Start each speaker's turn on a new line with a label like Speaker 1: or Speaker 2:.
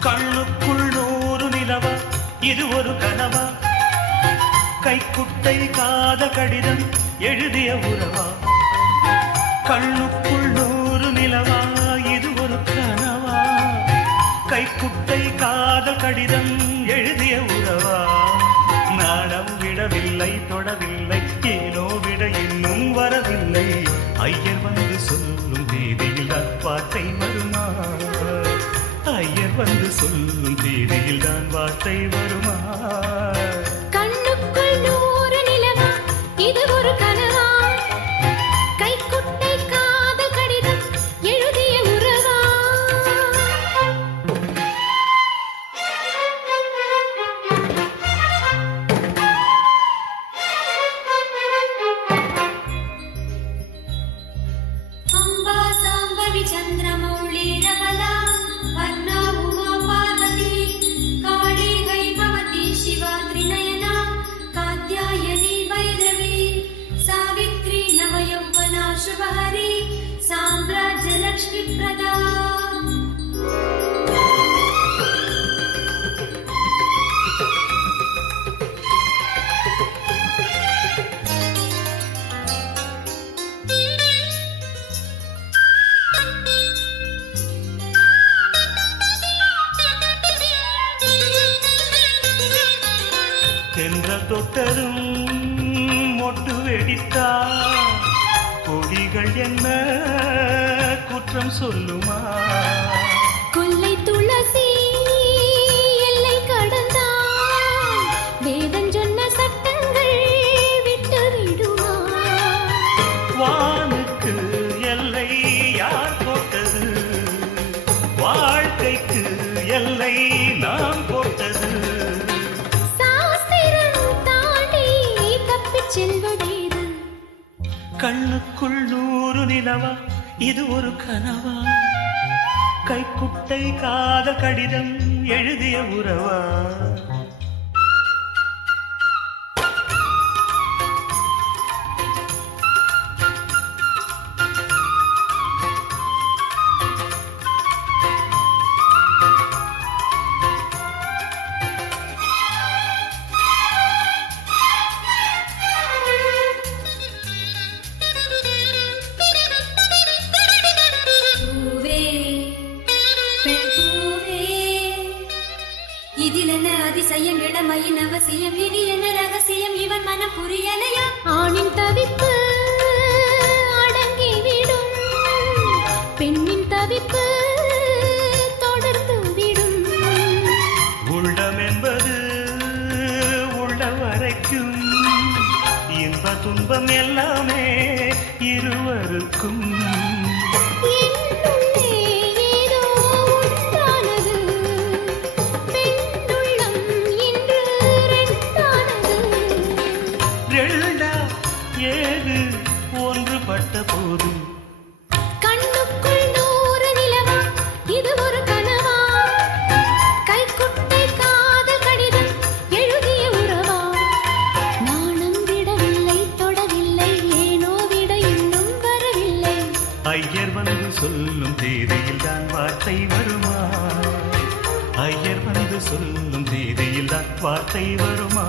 Speaker 1: கண்ணுக்குள் நூறு நிலவா இது ஒரு கனவா? கைக்குட்டை காத கடிதம் எழுதிய உறவா? கண்ணுக்குள் நூறு நிலவா இது ஒரு கனவா? கைக்குட்டை காத கடிதம் எழுதிய உறவா? நாடம் விடவில்லை தொடவில்லை ஏனோ விட இன்னும் வரவில்லை. ஐயர் வந்து சொல்லும் சொல்லும் தேதியில் தான் வார்த்தை வருமா?
Speaker 2: கண்ணுக்குள் நூறு நிலவா இது ஒரு கனவா? கைக்குட்டை காதல் கடிதம் எழுதிய உறவா?
Speaker 3: அம்பா சாம்பவி சந்திரமௌளி ரபலா வர்ண शुभहरी साम्राज्यलक्ष्मीप्रदा
Speaker 1: என்ற தொட்டதும் மொட்டு வெடித்தா கொடிகள் என்ன குற்றம் சொல்லுமா? கண்ணுக்குள் நூறு நிலவா இது ஒரு கனவா? கைக்குட்டை காத கடிதம் எழுதிய உறவா?
Speaker 3: என்ன அதிசயம் இளமையின் அவசியம். இனி என்ன ரகசியம்? இவன் மனம் புரியலையா?
Speaker 2: ஆணின் தவிப்பு அடங்கிவிடும். பெண்ணின் தவிப்பு தொடர்ந்து விடும்.
Speaker 1: உள்ளம் என்பது உள்ள வரைக்கும் இன்ப துன்பம் எல்லாமே இருவருக்கும்.
Speaker 2: ஏது
Speaker 1: ஒன்றுபட்ட போது?
Speaker 2: கண்ணுக்குள் நூறு நிலவா இது ஒரு கனவா? கைக்குட்டை காதல் கடிதம் எழுதிய உறவா? நாணம் விடவில்லை தொடவில்லை ஏனோ விட இன்னும் வரவில்லை.
Speaker 1: ஐயர் வந்து சொல்லும் தேதியில் தான் வார்த்தை வருமா? ஐயர் வந்து சொல்லும் தேதியில் தான் வார்த்தை வருமா?